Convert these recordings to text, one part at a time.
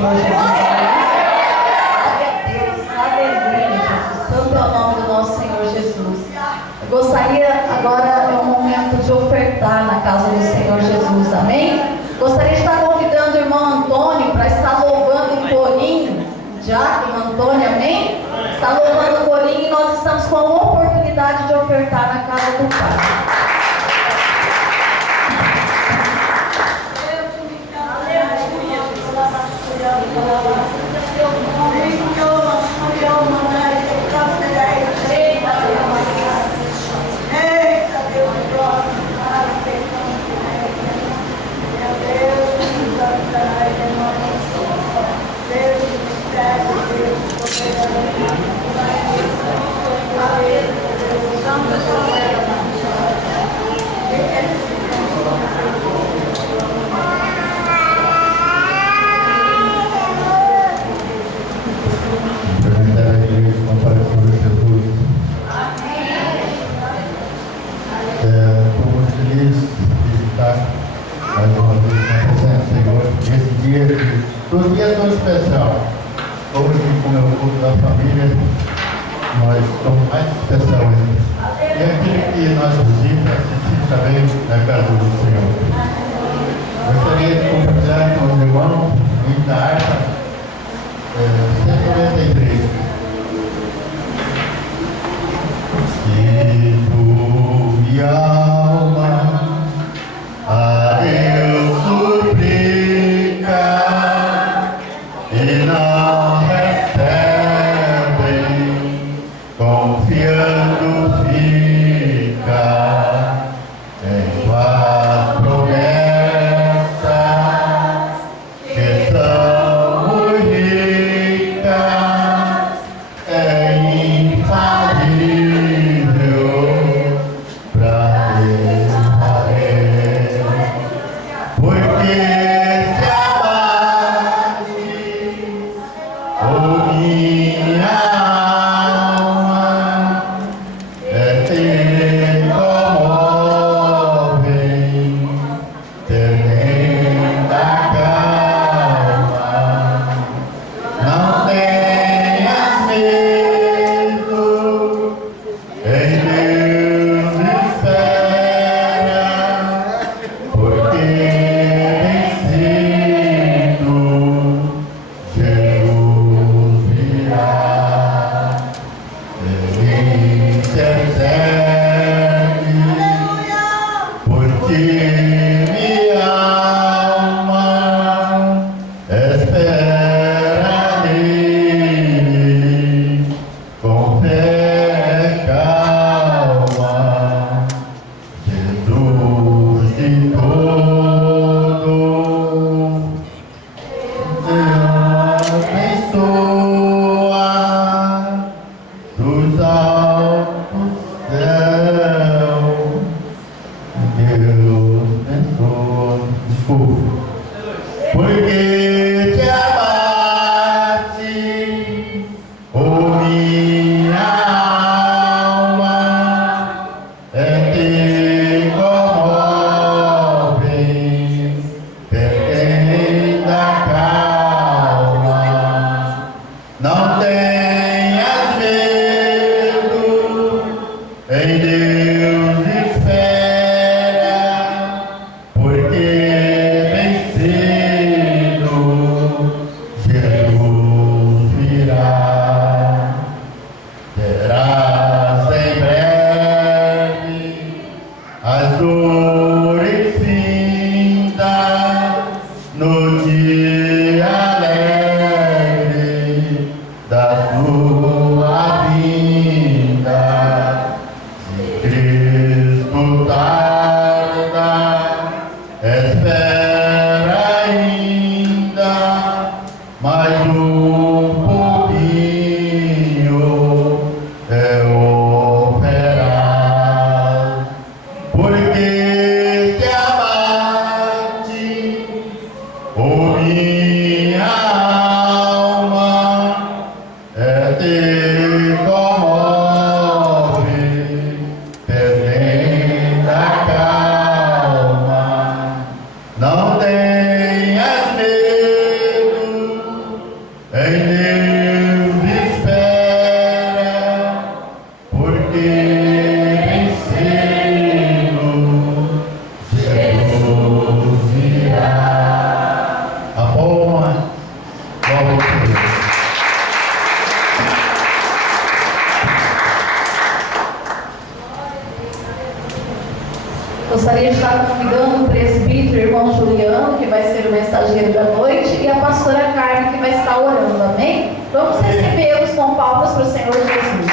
Senhor Jesus. Aleluia, Jesus. Santo é o nome do nosso Senhor Jesus. Eu gostaria, agora é o momento de ofertar na casa do Senhor Jesus, amém? Gostaria de estar convidando o irmão Antônio para estar louvando o corinho, Diácono Antônio, amém? Está louvando o corinho e nós estamos com a oportunidade de ofertar na casa do Pai. Todo dia é tão especial. Hoje, como é o culto da família, nós somos mais especial ainda. E aquele que nós visita, se sinta bem na casa do Senhor. Gostaria de compartilhar com os irmãos em da harpa 193. E tu, minha alma, a Deus suplica e não recebe, confiando fica em suas promessas, que são muito ricas, é infalível para valer, porque Não tenhas medo, mensageiro da noite, e a pastora Carmen, que vai estar orando, amém? Vamos recebê-los com palmas para o Senhor Jesus.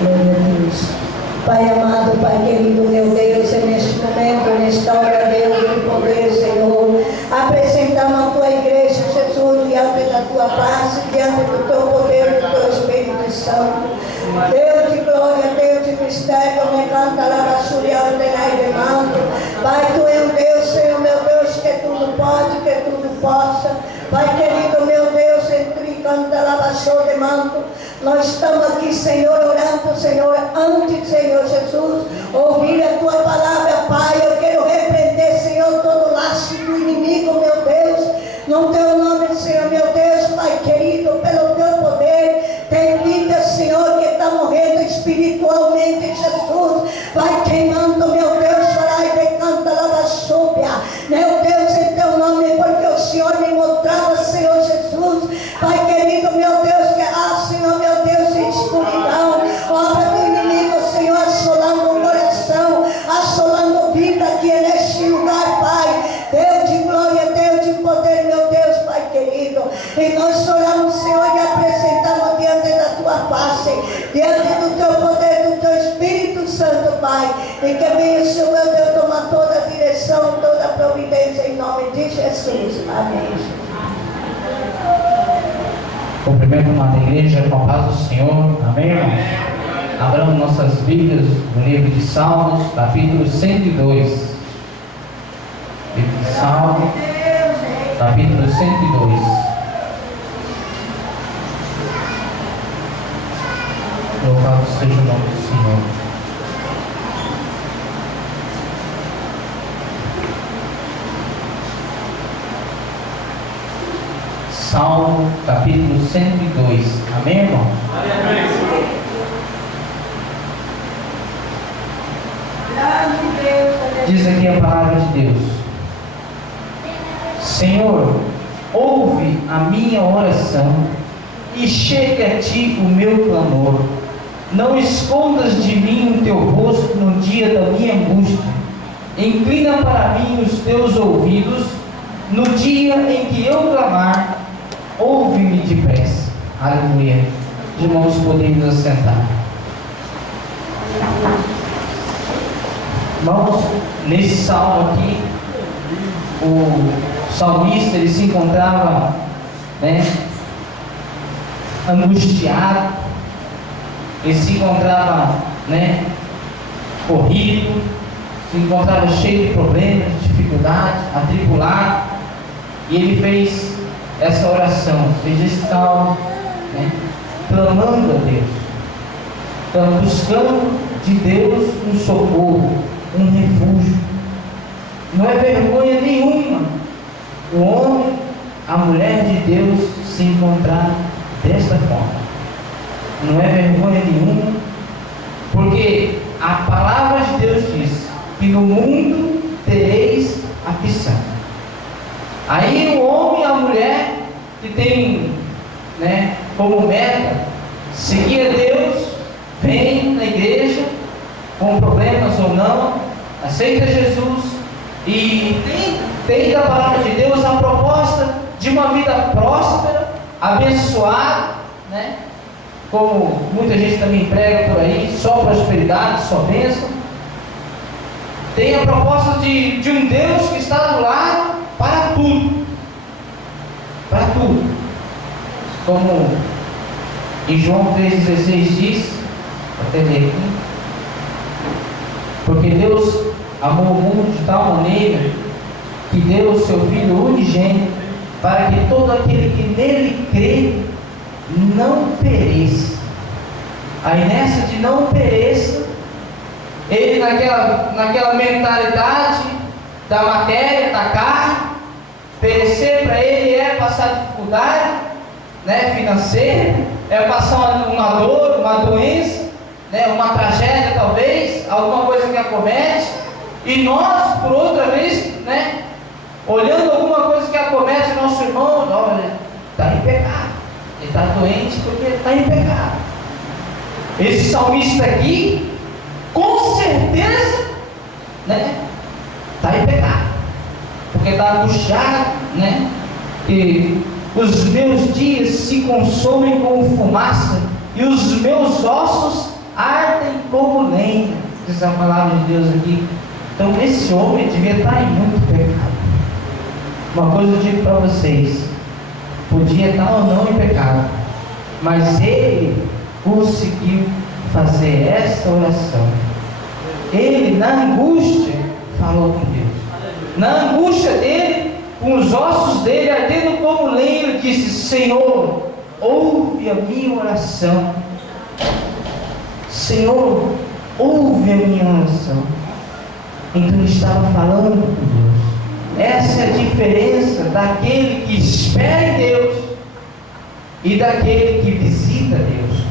Glória a Deus. Pai amado, Pai querido, meu Deus, neste momento, nesta hora, Deus, de poder, Senhor, apresentamos a tua igreja, Jesus, diante da tua face, diante do teu poder, do teu Espírito Santo. Deus de glória, Deus de mistério, me canta a basura, ordenai de manto. Pai, tu é um Deus, Senhor, meu Deus, que tudo pode, que tudo possa. Pai querido, meu Deus, entre canta a basura de manto. Nós estamos aqui, Senhor, orando, Senhor, antes, Senhor Jesus, ouvir a tua palavra, Pai. Eu quero repreender, Senhor, todo laço do inimigo, meu Deus, no teu nome, Senhor, meu Deus, Pai querido, pelo teu poder. Tem vida, Senhor, que está morrendo espiritualmente, Jesus. Vai queimando, meu Deus, farai de canta lava súbia. Meu Deus, em teu nome, porque o Senhor me mostrava, Senhor Jesus. Pai querido, meu Deus, que Senhor, meu Deus, em escuridão, obra do inimigo, Senhor, assolando o coração, assolando vida aqui neste lugar, Pai. Deus de glória, Deus de poder, meu Deus, Pai querido. E nós oramos, Senhor, e apresentamos diante da tua face, diante do teu poder, do teu Espírito Santo, Pai. E que venha, Senhor, meu Deus, tomar toda a direção, toda a providência, em nome de Jesus. Amém. Cumprimento a igreja com a paz do Senhor, amém, irmãos? Abramos nossas Bíblias no livro de Salmos, capítulo 102. Livro de Salmos, capítulo 102. Louvado seja o nome do Senhor. Salmo, capítulo 102. Amém, irmão? Amém. Diz aqui a palavra de Deus: Senhor, ouve a minha oração e chegue a ti o meu clamor. Não escondas de mim o teu rosto no dia da minha angústia. Inclina para mim os teus ouvidos no dia em que eu clamar. Ouve-me depressa. Aleluia. Irmãos, podemos assentar. Irmãos, nesse salmo aqui, o salmista, ele se encontrava, angustiado, ele se encontrava, corrido, se encontrava cheio de problemas, de dificuldades, atribulado, e ele fez essa oração, fez esse salmo, clamando a Deus, buscando de Deus um socorro, um refúgio. Não é vergonha nenhuma o homem, a mulher de Deus se encontrar desta forma. Não é vergonha nenhuma, porque a palavra de Deus diz que no mundo tereis aflição. Aí o homem e a mulher que tem, como meta seguir a Deus, vem na igreja com problemas ou não, aceita Jesus e tem da palavra de Deus a proposta de uma vida próspera, abençoada, como muita gente também prega por aí, só prosperidade, só bênção. Tem a proposta de um Deus que está do lado para tudo. Para tudo. Como em João 3,16 diz, até ler aqui, porque Deus amou o mundo de tal maneira que deu o seu Filho unigênito, para que todo aquele que nele crê não pereça. Aí nessa de não pereça, ele naquela mentalidade da matéria, da carne, perecer para ele é passar dificuldade, financeira, é passar uma dor, uma doença, uma tragédia talvez, alguma coisa que acomete, e nós, por outra vez, olhando alguma coisa que acomete o nosso irmão, olha, está em pecado, ele está doente porque está em pecado. Esse salmista aqui, com certeza, né, está em pecado, porque está angustiado, né? E os meus dias se consomem como fumaça, e os meus ossos ardem como lenha. Diz a palavra de Deus aqui. Então esse homem devia estar em muito pecado. Uma coisa eu digo para vocês: podia estar ou não em pecado, mas ele conseguiu fazer essa oração. Ele, na angústia, falou com Deus. Na angústia dele, com os ossos dele ardendo como lenha, ele disse: Senhor, ouve a minha oração. Senhor, ouve a minha oração. Então ele estava falando com Deus. Essa é a diferença daquele que espera em Deus e daquele que visita Deus.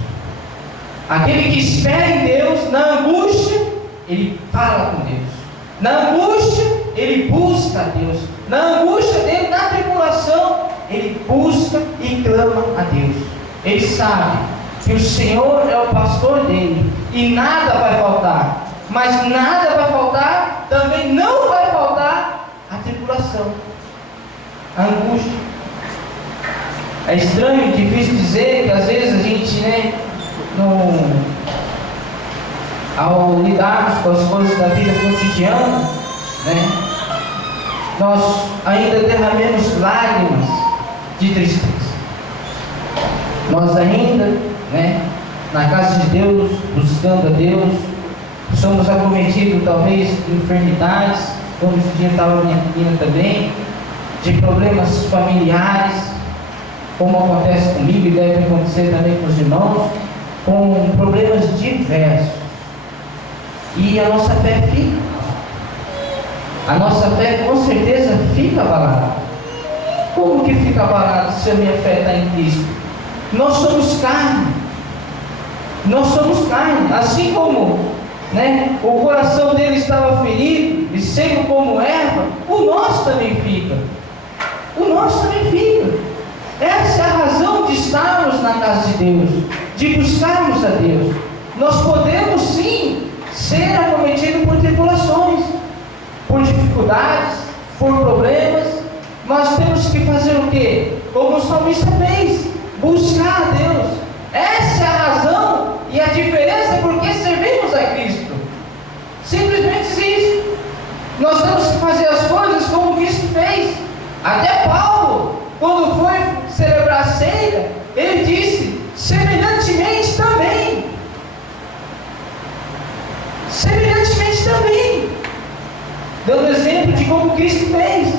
Aquele que espera em Deus, na angústia, ele fala com Deus. Na angústia, ele busca a Deus. Na angústia dele, na tribulação, ele busca e clama a Deus. Ele sabe que o Senhor é o pastor dele e nada vai faltar. Mas nada vai faltar, também não vai faltar a tribulação, a angústia. É estranho, difícil dizer que às vezes a gente, né, ao lidarmos com as coisas da vida cotidiana, né, nós ainda derramamos lágrimas de tristeza. Nós ainda, né, na casa de Deus, buscando a Deus, somos acometidos talvez de enfermidades, como esse dia estava minha menina também, de problemas familiares, como acontece comigo e deve acontecer também com os irmãos, com problemas diversos. E a nossa fé fica. A nossa fé com certeza fica abalada. Como que fica abalada se a minha fé está em Cristo? Nós somos carne. Nós somos carne. Assim como, né, o coração dele estava ferido e seco como erva, o nosso também fica. O nosso também fica. Essa é a razão de estarmos na casa de Deus, de buscarmos a Deus. Nós podemos sim ser acometidos por tribulações, por dificuldades, por problemas, mas temos que fazer o quê? Como o salmista fez: buscar a Deus. Essa é a razão e a diferença por que servimos a Cristo. Simplesmente isso. Nós temos que fazer as coisas como Cristo fez. Até Paulo, quando foi celebrar a ceia, ele disse: semelhantemente também. Semelhantemente também. Dando exemplo de como Cristo fez.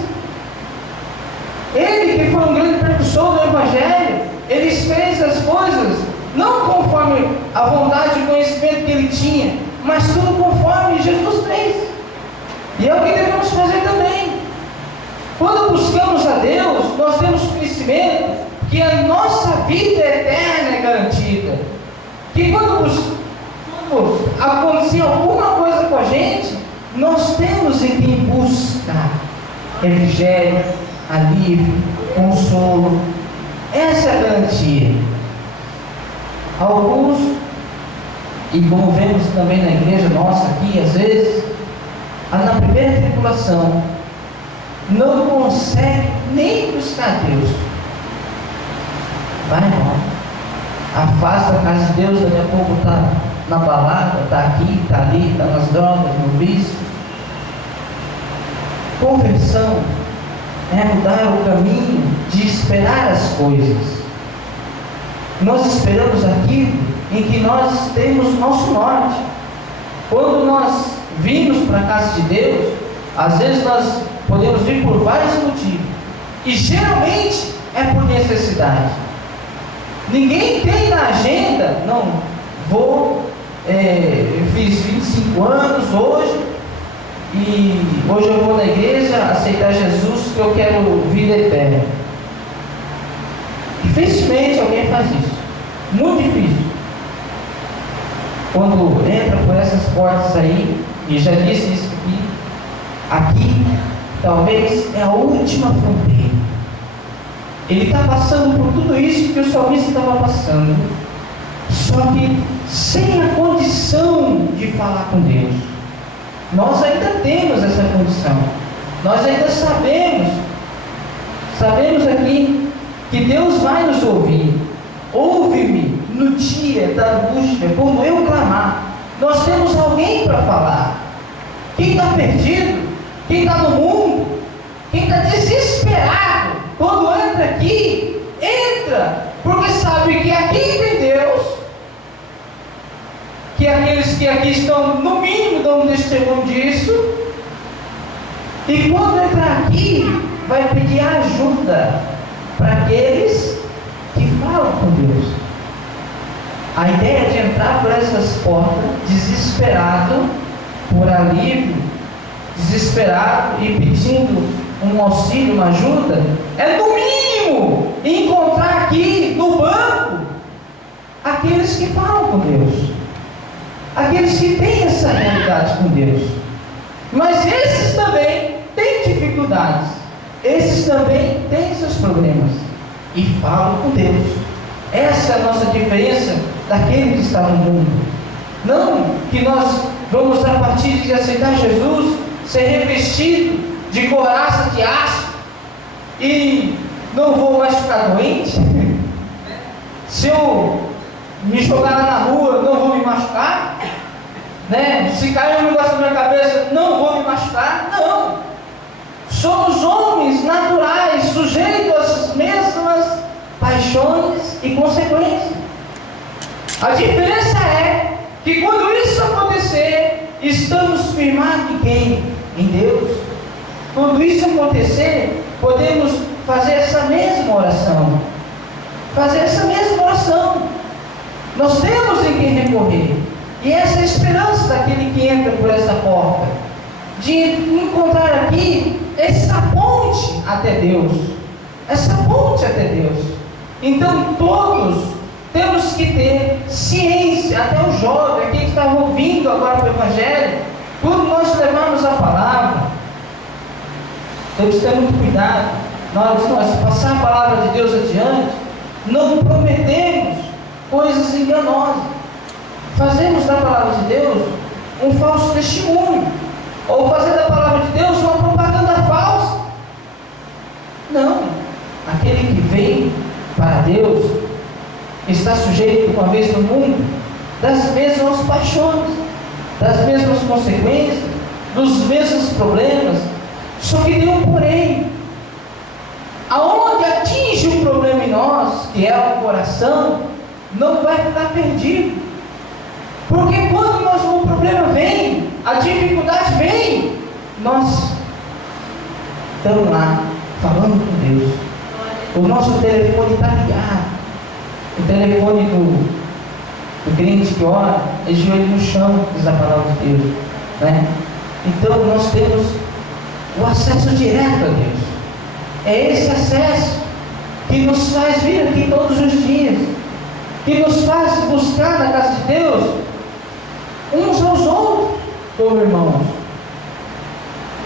Ele, que foi um grande precursor do Evangelho, ele fez as coisas não conforme a vontade e o conhecimento que ele tinha, mas tudo conforme Jesus fez. E é o que devemos fazer também. Quando buscamos a Deus, nós temos conhecimento que a nossa vida eterna é garantida. Que quando acontecer alguma coisa com a gente, nós temos em quem buscar refrigério, alívio, consolo. Essa é a garantia. Alguns, e como vemos também na igreja nossa aqui, às vezes, na primeira tribulação, não consegue nem buscar Deus. Vai embora. Afasta a casa de Deus, daqui a pouco está na balada, está aqui, está ali, está nas drogas, no vício. Conversão é mudar o caminho de esperar as coisas. Nós esperamos aquilo em que nós temos nosso norte. Quando nós vimos para a casa de Deus, às vezes nós podemos vir por vários motivos, e geralmente é por necessidade. Ninguém tem na agenda: não, eu fiz 25 anos hoje, e hoje eu vou na igreja aceitar Jesus, que eu quero vida eterna. Dificilmente alguém faz isso. Muito difícil. Quando entra por essas portas aí, e já disse isso aqui talvez é a última fronteira. Ele está passando por tudo isso que o salmista estava passando. Só que sem a condição de falar com Deus. Nós ainda temos essa condição. Nós ainda sabemos aqui que Deus vai nos ouvir. Ouve-me no dia da angústia, quando eu clamar. Nós temos alguém para falar. Quem está perdido, quem está no mundo, quem está desesperado, quando entra aqui, entra, porque sabe que aqui tem Deus, que aqueles que aqui estão, no mínimo, dão um testemunho disso, e quando entrar aqui, vai pedir ajuda para aqueles que falam com Deus. A ideia de entrar por essas portas, desesperado por alívio, desesperado e pedindo um auxílio, uma ajuda, é no mínimo encontrar aqui no banco aqueles que falam com Deus, aqueles que têm essa realidade com Deus. Mas esses também têm dificuldades, esses também têm seus problemas e falam com Deus. Essa é a nossa diferença daquele que está no mundo. Não que nós vamos, a partir de aceitar Jesus, ser revestido de couraça de aço e não vou mais ficar doente. Se eu me jogar na rua, não vou me machucar, né? Se cair um negócio na minha cabeça, não vou me machucar. Não, somos homens naturais, sujeitos às mesmas paixões e consequências. A diferença é que quando isso acontecer, estamos firmados em quem? Em Deus. Quando isso acontecer, podemos fazer essa mesma oração. Nós temos em quem recorrer. E essa é a esperança daquele que entra por essa porta, de encontrar aqui essa ponte até Deus. Então todos temos que ter ciência, até o jovem, aqui que estava ouvindo agora o Evangelho, quando nós levamos a palavra, temos que ter muito cuidado. Nós passar a palavra de Deus adiante, não prometemos coisas enganosas. Fazemos da palavra de Deus um falso testemunho, ou fazer da palavra de Deus uma propaganda falsa. Não, aquele que vem para Deus está sujeito, uma vez no mundo, das mesmas paixões, das mesmas consequências, dos mesmos problemas, só que tem um porém. Aonde atinge o problema em nós, que é o coração, não vai ficar perdido. Porque quando o problema vem, a dificuldade vem, nós estamos lá, falando com Deus. O nosso telefone está ligado. O telefone do crente que ora é de joelho no chão, diz a palavra de Deus, né? Então nós temos o acesso direto a Deus. É esse acesso que nos faz vir aqui todos os dias, que nos faz buscar na casa de Deus uns aos outros, como irmãos.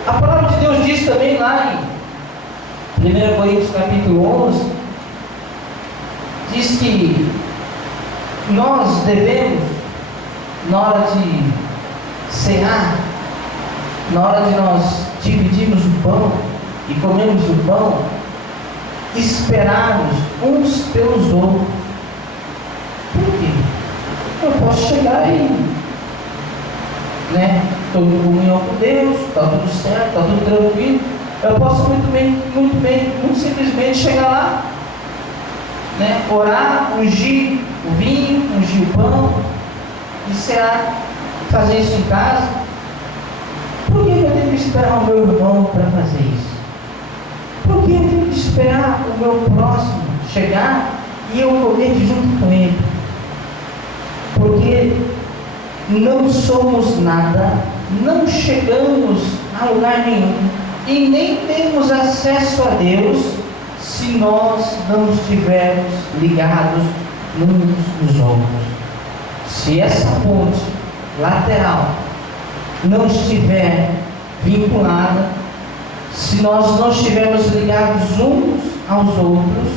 A palavra de Deus diz também lá em 1 Coríntios capítulo 11, diz que nós devemos, na hora de cear, na hora de nós dividirmos o pão e comermos o pão, esperarmos uns pelos outros. Por quê? Eu posso chegar aí, estou em comunhão com Deus, está tudo certo, está tudo tranquilo. Eu posso muito simplesmente chegar lá, orar, ungir o vinho, ungir o pão, e cear, fazer isso em casa. Por que eu tenho que esperar o meu irmão para fazer isso? Por que eu tenho que esperar o meu próximo chegar e eu comer junto com ele? Porque não somos nada, não chegamos a lugar nenhum e nem temos acesso a Deus se nós não estivermos ligados uns nos outros. Se essa ponte lateral não estiver vinculada, se nós não estivermos ligados uns aos outros,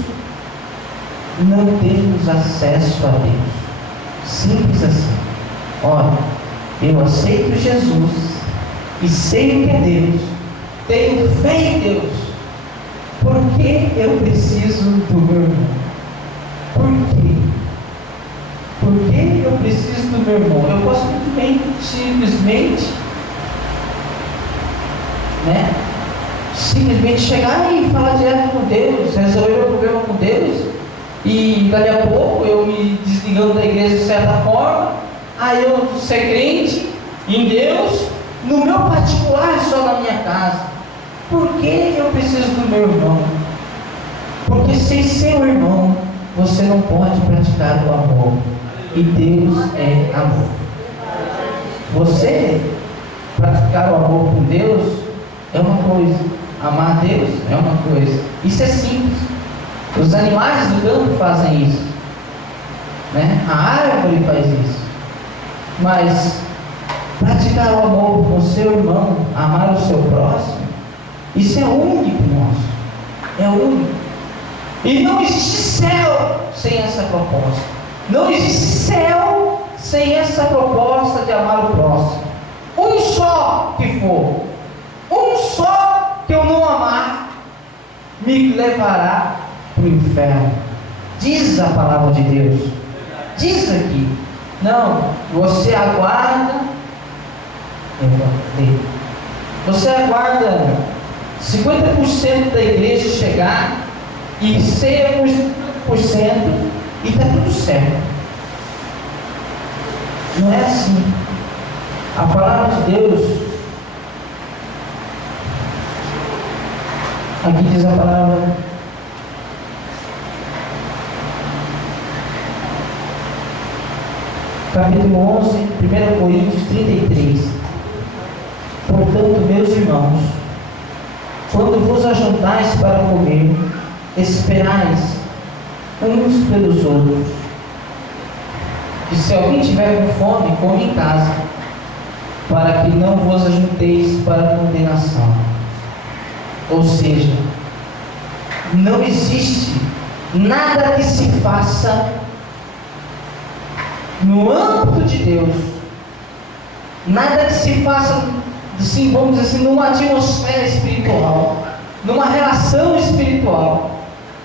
não temos acesso a Deus. Simples assim. Olha, eu aceito Jesus e sei que é Deus. Tenho fé em Deus. Por que eu preciso do meu irmão? Por quê? Por que eu preciso do meu irmão? Eu posso muito bem, simplesmente chegar e falar direto com Deus, resolver meu problema com Deus, e dali a pouco eu me desligando da igreja de certa forma, aí eu ser crente em Deus, no meu particular, só na minha casa. Por que eu preciso do meu irmão? Porque sem seu irmão, você não pode praticar o amor, e Deus é amor. Você praticar o amor com Deus é uma coisa, amar Deus é uma coisa. Isso é simples. Os animais do campo fazem isso, a árvore faz isso. Mas praticar o amor com o seu irmão, amar o seu próximo, isso é único nosso, é único. E não existe céu sem essa proposta. Não existe céu sem essa proposta de amar o próximo. Um só que for, um só que eu não amar, me levará para o inferno. Diz a palavra de Deus. Diz aqui. Não, você aguarda. Você aguarda 50% da igreja chegar e 100% e está tudo certo. Não é assim. A palavra de Deus, aqui diz a palavra, capítulo 11, 1 Coríntios 33. Portanto, meus irmãos, quando vos ajuntais para comer, esperais uns pelos outros. E se alguém tiver com fome, come em casa, para que não vos ajunteis para condenação. Ou seja, não existe nada que se faça no âmbito de Deus, nada que se faça, assim, vamos dizer assim, numa atmosfera espiritual, numa relação espiritual,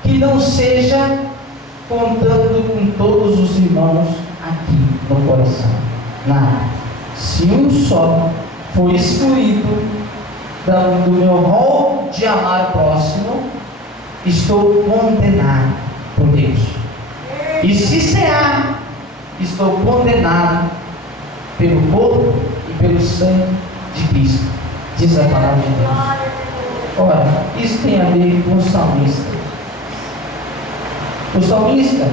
que não seja contando com todos os irmãos aqui no coração. Nada. Se um só for excluído do meu rol de amar o próximo, estou condenado por Deus. E se cear, estou condenado pelo corpo e pelo sangue de Cristo, diz a palavra de Deus. Ora, isso tem a ver com o salmista. O salmista,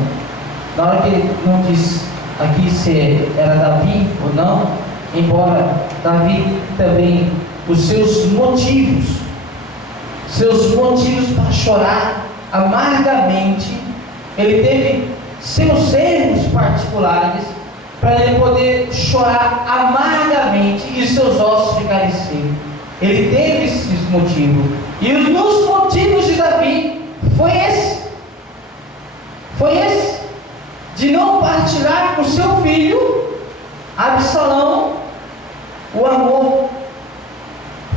na hora que ele não diz aqui se era Davi ou não, embora Davi também, os seus motivos para chorar amargamente, ele teve seus erros particulares para ele poder chorar amargamente e seus ossos ficarem secos. Ele teve esses motivos, e um dos motivos de Davi foi esse de não partilhar com seu filho Absalão o amor.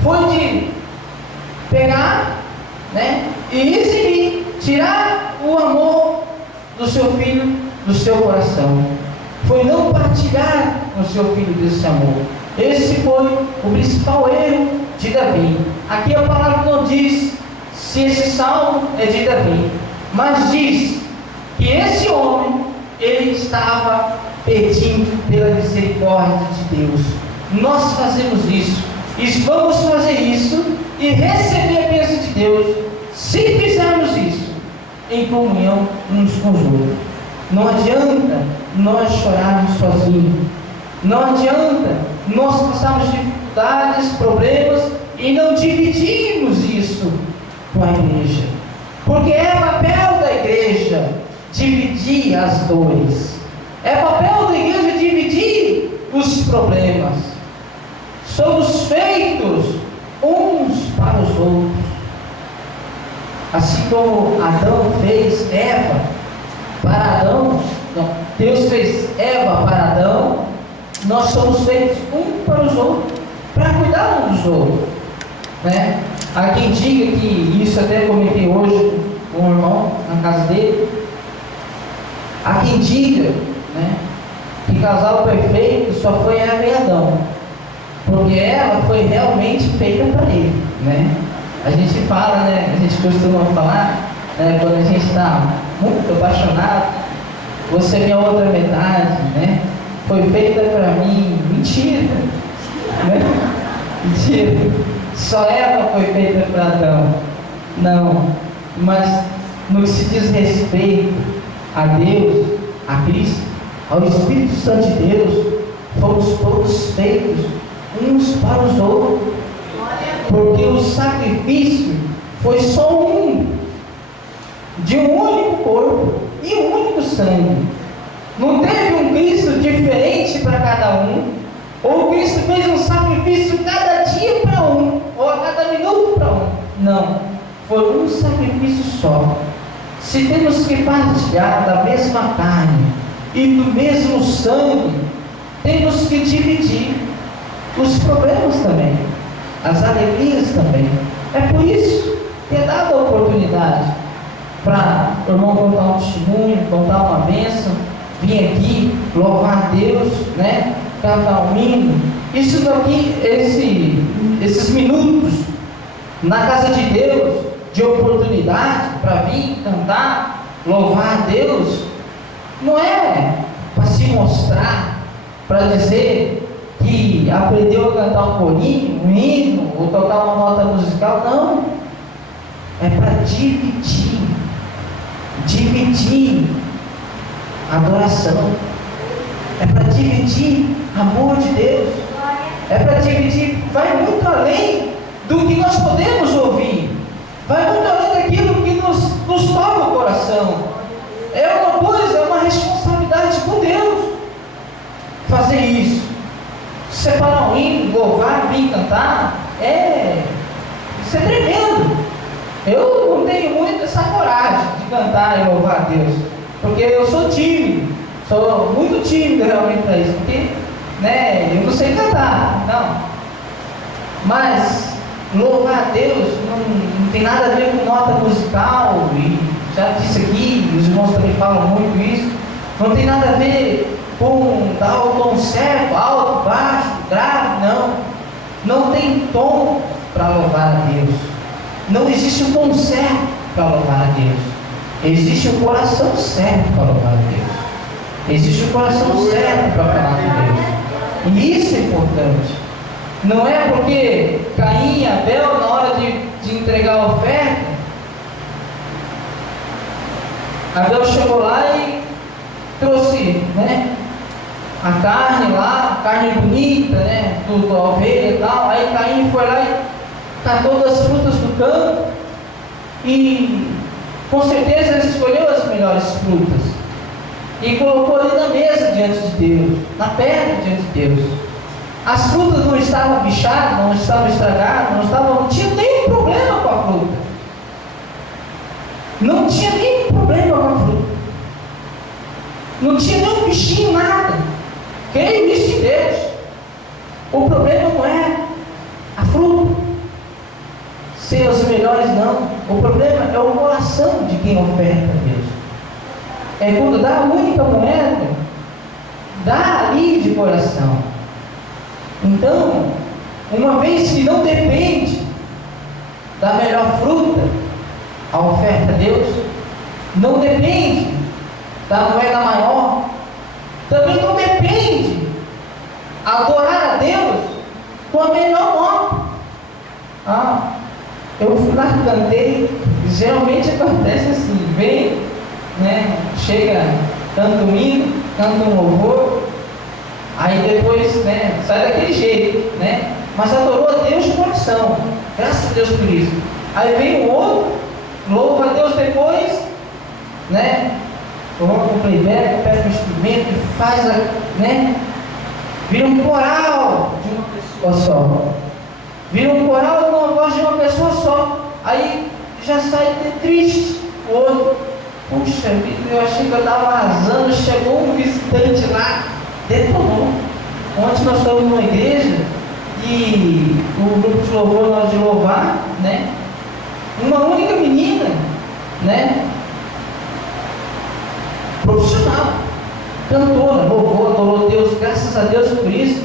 Foi de pegar, e exibir, tirar o amor do seu filho do seu coração. Foi não partilhar com seu filho desse amor. Esse foi o principal erro de Davi. Aqui a palavra não diz se esse salmo é de Davi, mas diz que esse homem, ele estava pedindo pela misericórdia de Deus. Nós fazemos isso, e vamos fazer isso e receber a bênção de Deus se fizermos isso em comunhão uns com os outros. Não adianta nós chorarmos sozinhos, não adianta nós passarmos dificuldades, problemas e não dividirmos isso com a igreja, porque é papel da igreja dividir as dores, é papel da igreja dividir os problemas. Somos feitos uns para os outros, assim como Adão fez Eva para Adão, Deus fez Eva para Adão, nós somos feitos um para os outros, para cuidar uns dos outros, né? Há quem diga que, isso até comentei hoje com o irmão na casa dele, há quem diga, né, que casal perfeito só foi Eva e Adão, porque ela foi realmente feita para ele, né? A gente fala, né, a gente costuma falar, né, quando a gente está muito apaixonado, você é minha outra metade, né? Foi feita para mim. Mentira, né? Mentira. Só ela foi feita para Adão. Não. Mas no que se diz respeito a Deus, a Cristo, ao Espírito Santo de Deus, fomos todos feitos uns para os outros. Porque o sacrifício foi só um, de um único corpo e um único sangue. Não teve um Cristo diferente para cada um, ou Cristo fez um sacrifício cada dia para um, ou a cada minuto para um. Não, foi um sacrifício só. Se temos que partilhar da mesma carne e do mesmo sangue, temos que dividir os problemas também, as alegrias também. É por isso que é dada a oportunidade para o irmão contar um testemunho, contar uma bênção, vir aqui, louvar a Deus, né? Cantar um hino. Isso daqui, esses minutos na casa de Deus, de oportunidade para vir cantar, louvar a Deus, não é para se mostrar, para dizer que aprendeu a cantar um corinho, um hino, ou tocar uma nota musical, não. É para dividir a adoração, é para dividir amor de Deus, é para dividir, vai muito além do que nós podemos ouvir, vai muito além daquilo que nos toca o coração. É uma coisa, é uma responsabilidade com Deus fazer isso, separar um hino, louvar, vir cantar, isso é tremendo. Eu não tenho muito essa coragem de cantar e louvar a Deus, porque eu sou tímido, sou muito tímido realmente para isso, porque, né, eu não sei cantar, não. Mas louvar a Deus não tem nada a ver com nota musical, e já disse aqui, os irmãos também falam muito isso, não tem nada a ver com dar o tom certo, alto, baixo, grave, não tem tom para louvar a Deus. Não existe um tom certo para louvar a Deus. Existe um coração certo para louvar a Deus. Existe um coração certo para falar com Deus. E isso é importante. Não é porque Caim e Abel, na hora de entregar a oferta, Abel chegou lá e trouxe, né, a carne lá, carne bonita, né, da ovelha e tal. Aí Caim foi lá e catou das frutas do campo e com certeza ele escolheu as melhores frutas e colocou ali na mesa diante de Deus, na pedra diante de Deus. As frutas não estavam bichadas, não estavam estragadas, não tinha nenhum problema com a fruta. Não tinha nenhum problema com a fruta. Não tinha nenhum bichinho, nada. Creio nisso em Deus. O problema não é a fruta ser os melhores, não. O problema é o coração de quem oferta a Deus. É quando dá a única moeda, dá ali de coração. Então, uma vez que não depende da melhor fruta, a oferta a Deus, não depende da moeda maior, também não depende adorar a Deus com a melhor nota. Eu fui lá, cantei, geralmente acontece assim, vem, né, chega, canta um hino, canta um louvor, aí depois, né, sai daquele jeito, né, mas adorou a Deus de coração, graças a Deus por isso. Aí vem o outro, louva a Deus depois, né, coloca o playback, pega o instrumento e faz, né, vira um coral de uma pessoa só. Vira um coral com a voz de uma pessoa só. Aí já sai triste o outro, Puxa vida, eu achei que eu estava arrasando, chegou um visitante lá, detonou. Ontem nós estamos numa igreja e o grupo de louvor, nós de louvar, né? Uma única menina, né? Profissional, cantora, louvou, adorou Deus, graças a Deus por isso.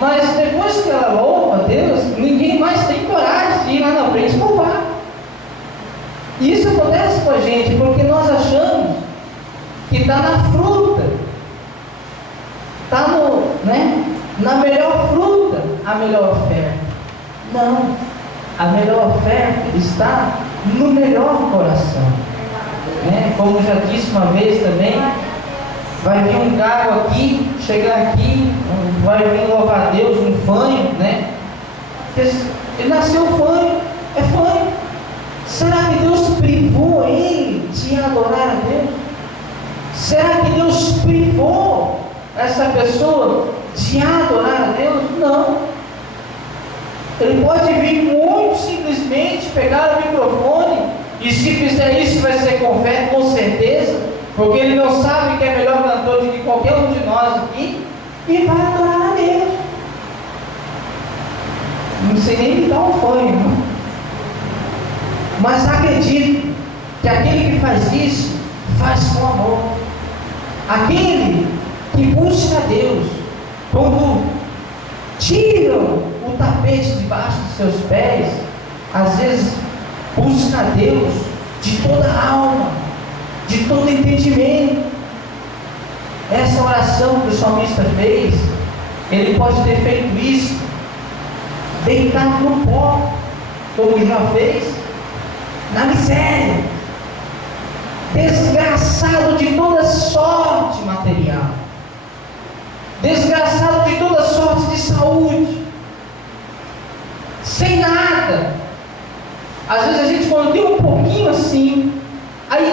Mas depois que ela louva a Deus, ninguém mais tem coragem de ir lá na frente louvar. E isso acontece com a gente porque nós achamos que está na fruta, está na melhor fruta, a melhor oferta. Não, a melhor oferta está no melhor coração. Né? Como já disse uma vez também, vai vir um gago aqui, chegar aqui, vai vir louvar a Deus, um fanho, né? Ele nasceu fanho, é fanho. Será que Deus privou ele de adorar a Deus? Será que Deus privou essa pessoa de adorar a Deus? Não. Ele pode vir muito simplesmente, pegar o microfone, e se fizer isso vai ser com fé, com certeza, porque ele não sabe que é melhor cantor do que qualquer um de nós aqui, e vai adorar a Deus. Não sei nem me dar um fanho, mas acredito que aquele que faz isso, faz com amor. Aquele que busca a Deus, quando tiram o tapete debaixo dos seus pés, às vezes busca a Deus de toda a alma, de todo entendimento. Essa oração que o salmista fez, ele pode ter feito isso deitado no pó, como já fez, na miséria, desgraçado de toda sorte material, desgraçado de toda sorte de saúde, sem nada. Às vezes a gente, quando tem um pouquinho assim, aí